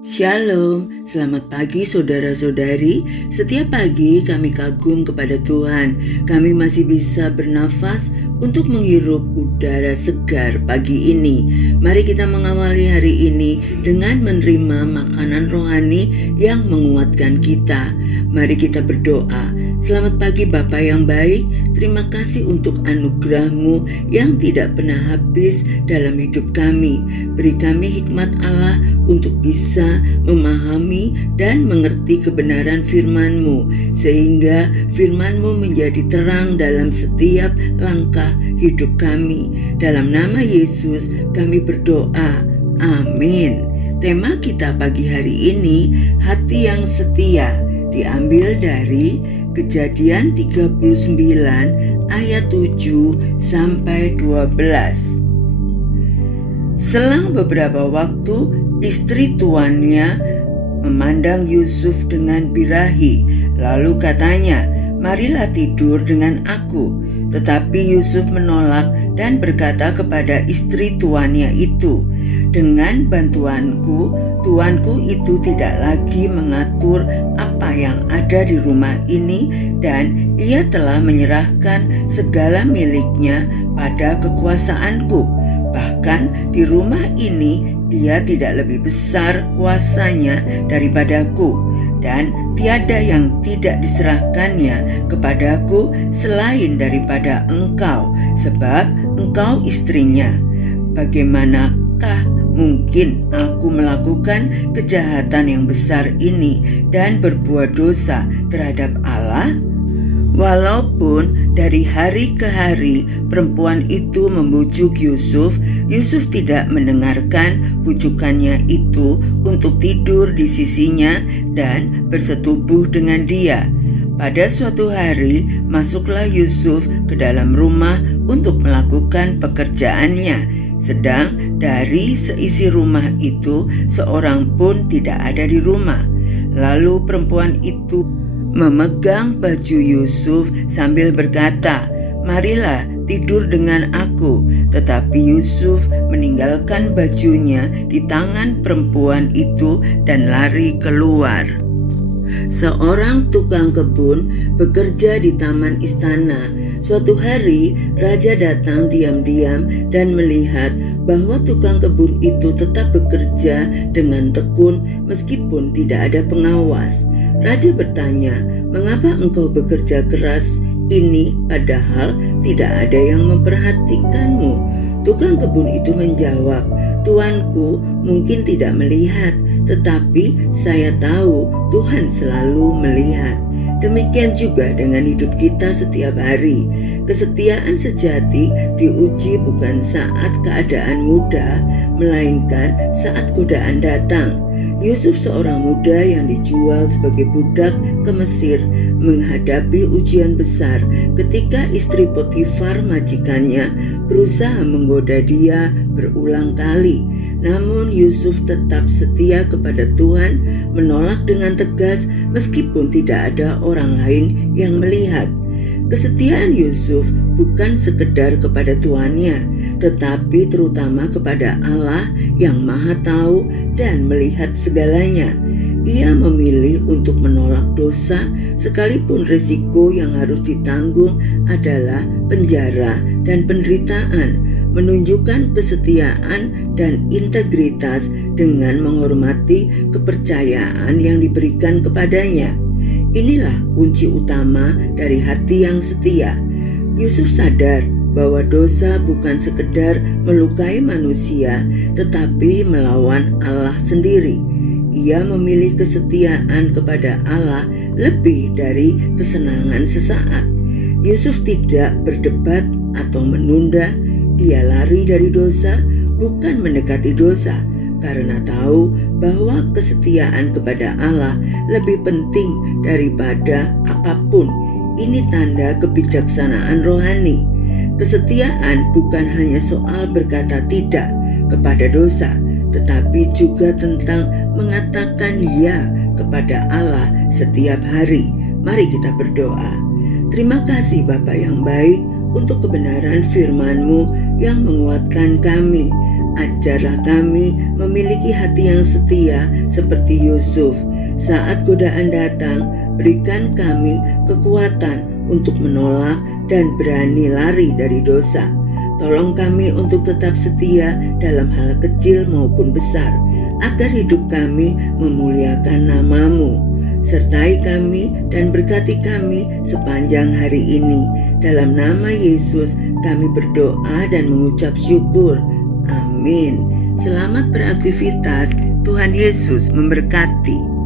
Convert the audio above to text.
Shalom, selamat pagi saudara-saudari. Setiap pagi kami kagum kepada Tuhan. Kami masih bisa bernafas untuk menghirup udara segar pagi ini. Mari kita mengawali hari ini dengan menerima makanan rohani yang menguatkan kita. Mari kita berdoa. Selamat pagi Bapa yang baik. Terima kasih untuk anugerah-Mu yang tidak pernah habis dalam hidup kami. Beri kami hikmat Allah untuk bisa memahami dan mengerti kebenaran firman-Mu, sehingga firman-Mu menjadi terang dalam setiap langkah hidup kami. Dalam nama Yesus kami berdoa, amin. Tema kita pagi hari ini, hati yang setia, diambil dari Kejadian 39 ayat 7 sampai 12. Selang beberapa waktu, istri tuannya memandang Yusuf dengan birahi, lalu katanya, "Marilah tidur dengan aku." Tetapi Yusuf menolak dan berkata kepada istri tuannya itu, "Dengan bantuanku, tuanku itu tidak lagi mengatur apa yang ada di rumah ini, dan ia telah menyerahkan segala miliknya pada kekuasaanku. Bahkan di rumah ini ia tidak lebih besar kuasanya daripadaku, dan tiada yang tidak diserahkannya kepadaku selain daripada engkau, sebab engkau istrinya. Bagaimanakah mungkin aku melakukan kejahatan yang besar ini dan berbuat dosa terhadap Allah?" Walaupun dari hari ke hari perempuan itu membujuk Yusuf, Yusuf tidak mendengarkan bujukannya itu untuk tidur di sisinya dan bersetubuh dengan dia. Pada suatu hari, masuklah Yusuf ke dalam rumah untuk melakukan pekerjaannya. Sedang dari seisi rumah itu, seorang pun tidak ada di rumah. Lalu perempuan itu memegang baju Yusuf sambil berkata, "Marilah tidur dengan aku." Tetapi Yusuf meninggalkan bajunya di tangan perempuan itu dan lari keluar. Seorang tukang kebun bekerja di taman istana. Suatu hari, raja datang diam-diam dan melihat bahwa tukang kebun itu tetap bekerja dengan tekun meskipun tidak ada pengawas. Raja bertanya, "Mengapa engkau bekerja keras ini padahal tidak ada yang memperhatikanmu?" Tukang kebun itu menjawab, "Tuanku mungkin tidak melihat, tetapi saya tahu Tuhan selalu melihat." Demikian juga dengan hidup kita setiap hari. Kesetiaan sejati diuji bukan saat keadaan mudah, melainkan saat godaan datang. Yusuf, seorang muda yang dijual sebagai budak ke Mesir, menghadapi ujian besar ketika istri Potifar majikannya berusaha menggoda dia berulang kali. Namun Yusuf tetap setia kepada Tuhan, menolak dengan tegas meskipun tidak ada orang lain yang melihat. Kesetiaan Yusuf bukan sekedar kepada tuannya, tetapi terutama kepada Allah yang Maha Tahu dan melihat segalanya. Ia memilih untuk menolak dosa sekalipun risiko yang harus ditanggung adalah penjara dan penderitaan, menunjukkan kesetiaan dan integritas dengan menghormati kepercayaan yang diberikan kepadanya. Inilah kunci utama dari hati yang setia. Yusuf sadar bahwa dosa bukan sekedar melukai manusia, tetapi melawan Allah sendiri. Ia memilih kesetiaan kepada Allah lebih dari kesenangan sesaat. Yusuf tidak berdebat atau menunda. Ia lari dari dosa, bukan mendekati dosa, karena tahu bahwa kesetiaan kepada Allah lebih penting daripada apapun. Ini tanda kebijaksanaan rohani. Kesetiaan bukan hanya soal berkata tidak kepada dosa, tetapi juga tentang mengatakan ya kepada Allah setiap hari. Mari kita berdoa. Terima kasih Bapa yang baik untuk kebenaran firman-Mu yang menguatkan kami. Ajarlah kami memiliki hati yang setia seperti Yusuf. Saat godaan datang, berikan kami kekuatan untuk menolak dan berani lari dari dosa. Tolong kami untuk tetap setia dalam hal kecil maupun besar, agar hidup kami memuliakan nama-Mu. Sertai kami dan berkati kami sepanjang hari ini. Dalam nama Yesus kami berdoa dan mengucap syukur. Amin. Selamat beraktivitas. Tuhan Yesus memberkati.